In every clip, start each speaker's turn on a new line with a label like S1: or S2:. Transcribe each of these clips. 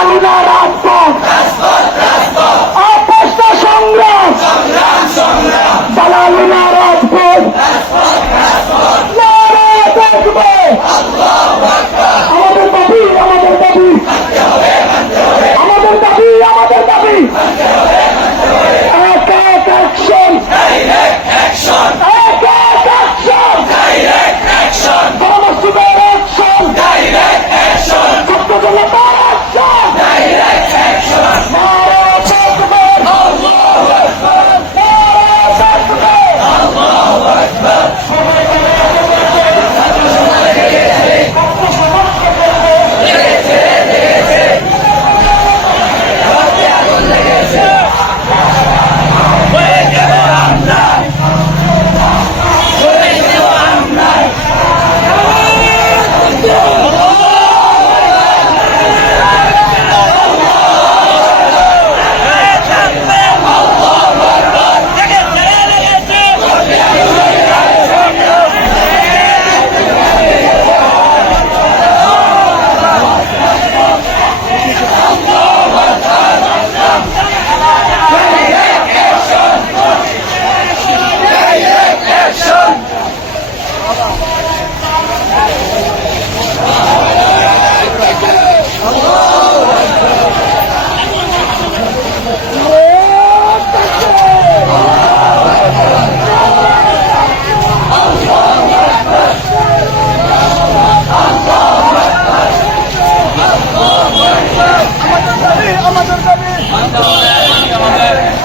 S1: আলীরা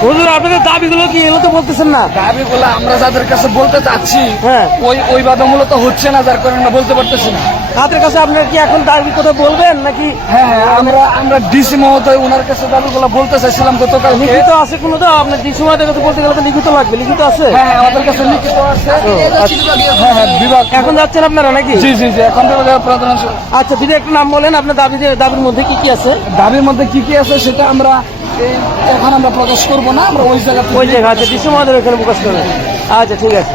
S1: হুজুর আপনাদের দাবিগুলো কি? এগুলো তো বলতেছেন না।
S2: দাবিগুলো আমরা যাদের কাছে বলতে চাচ্ছি
S1: হ্যাঁ।
S2: ওই ওই বাধামূলত হচ্ছে না যার কারণে আমরা বলতে পারতেছি না।
S1: তাদের কাছে আপনার কি এখন দাবি কথা বলবেন নাকি?
S2: হ্যাঁ হ্যাঁ আমরা আমরা ডিসি মহোদয় ওনার কাছে দাবিগুলো বলতে চাইছিলাম গতকাল
S1: লিখিত আছে কোনো তো? আপনার বলতে গেলে তো লিখিত লাগবে লিখিত আছে?
S2: হ্যাঁ হ্যাঁ আমাদের কাছে লিখিত আছে। হ্যাঁ হ্যাঁ বিভাগ।
S1: এখন যাচ্ছেন আপনারা নাকি?
S2: জি জি জি এখন প্রধান
S1: আচ্ছা যদি একটা নাম বলেন আপনার দাবি দাবির মধ্যে কি কি আছে?
S2: দাবির মধ্যে কি কি আছে সেটা আমরা এখন আমরা প্রকাশ করব না, আমরা ওই জায়গা
S1: ওই জায়গা আচ্ছা ডিসি এখানে প্রকাশ করবেন আচ্ছা ঠিক আছে।